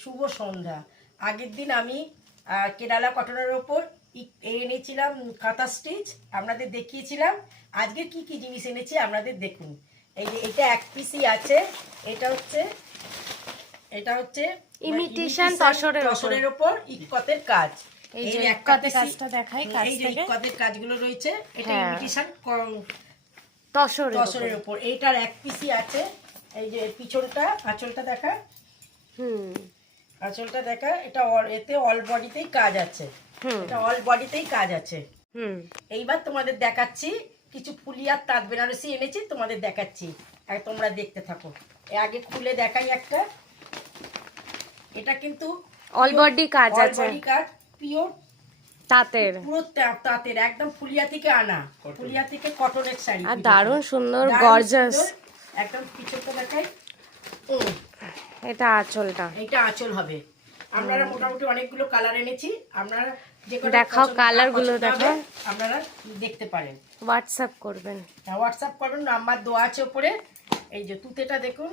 শুভ সন্ধ্যা আগের দিন আমি কেরালা কটনের ওপর এনেছিলাম কাঁথা স্টিচ আপনাদের দেখিয়েছিলাম আজকে কি কি জিনিস এনেছি আপনাদের দেখুন এই যে এটা এক পিসই আছে এটা হচ্ছে এটা হচ্ছে Imitation তসরের ওপর। তসরের ওপর ইকতের কাজ এই যে কাজটা দেখাই হুম, কাছ এই যে থেকে। ইকতের কাজগুলো রয়েছে এটা হ্যাঁ। ইমিটেশন তসরের তসরের ওপর। ওপর এইটার এক পিসি আছে এই যে পিছনটা আঁচলটা দেখা হুম আঁচলটা দেখা এটা এতে অল বডিতেই কাজ আছে। এটা অল বডিতেই কাজ আছে। হুম। এইবার তোমাদের দেখাচ্ছি কিছু ফুলিয়ার তাঁত বেনারসি এনেছি তোমাদের দেখাচ্ছি। আর তোমরা দেখতে থাকো। এ আগে খুলে দেখাই একটা। এটা কিন্তু অল বডি কাজ অল আছে। বডি কাজ পিওর তাঁতের। পুরো তা- তাঁতের একদম ফুলিয়া থেকে আনা। ফুলিয়া থেকে কটনের শাড়ি আর দারুণ সুন্দর গর্জাস। একদম পিছনটা দেখাই। এটা আঁচলটা। এটা আঁচল হবে। আপনারা মোটামুটি অনেকগুলো কালার এনেছি। আপনারা দেখাও colour গুলো দেখাও। আপনারা দেখতে পারেন। হোয়াটসঅ্যাপ করবেন। হ্যাঁ হোয়াটসঅ্যাপ করবেন নাম্বার দেওয়া আছে ওপরে। এই যে তুতেটা দেখুন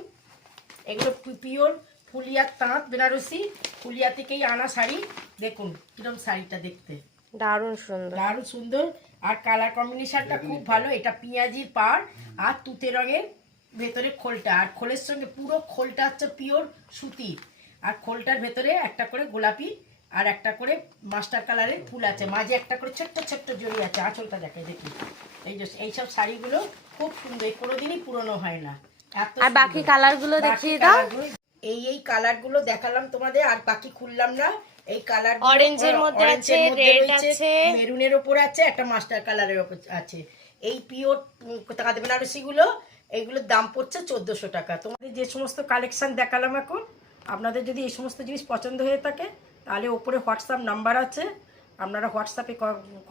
এগুলো পিওর ফুলিয়ার তাঁত বেনারসি ফুলিয়া থেকেই আনা শাড়ি। দেখুন কিরম শাড়িটা দেখতে। দারুণ সুন্দর। দারুণ সুন্দর। আর কালার কম্বিনেশনটা খুব ভালো এটা পেঁয়াজির পাড় আর তুতে রঙের। ভেতরে খোলটা আর খোলের সঙ্গে পুরো খোলটা হচ্ছে পিওর সুতি। আর খোলটার ভেতরে একটা করে গোলাপি আর একটা করে মাস্টার কালারের ফুল আছে। মাঝে একটা করে ছোট্ট ছোট্ট জড়ি আছে আঁচলটা দেখে দেখি। এই যে এইসব শাড়িগুলো খুব সুন্দর কোনোদিনই পুরনো হয় না। আর বাকি সুন্দর। কালারগুলো বাকি দেখিয়ে দাও। এই এই কালারগুলো দেখালাম তোমাদের আর বাকি খুললাম না। এই কালার Orange এর মধ্যে আছে, red আছে। মেরুনের ওপর আছে একটা মাস্টার কালারের ওপর আছে। এই পিওর কাঁদ বেনারসি গুলো এইগুলোর দাম পড়ছে চোদ্দোশো টাকা। তোমাদের যে সমস্ত কালেকশান দেখালাম এখন, আপনাদের যদি এই সমস্ত জিনিস পছন্দ হয়ে থাকে, তাহলে ওপরে হোয়াটসঅ্যাপ নাম্বার আছে। আপনারা হোয়াটসঅ্যাপে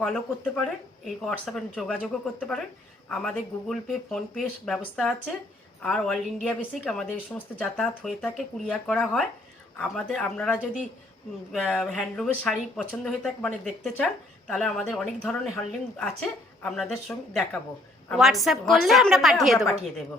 কলও করতে পারেন, এই হোয়াটসঅ্যাপে যোগাযোগও করতে পারেন। আমাদের গুগল পে ফোনপে ব্যবস্থা আছে। আর অল ইন্ডিয়া বেসিক আমাদের এই সমস্ত যাতায়াত হয়ে থাকে, কুরিয়ার করা হয়। আমাদের, আপনারা যদি হ্যান্ডলুমের শাড়ি পছন্দ হয়ে থাকে মানে দেখতে চান, তাহলে আমাদের অনেক ধরনের হ্যান্ডলুম আছে, আপনাদের সঙ্গে দেখাবো। আমরা- WhatsApp করলে আমরা পাঠিয়ে দেবো। পাঠিয়ে দেবো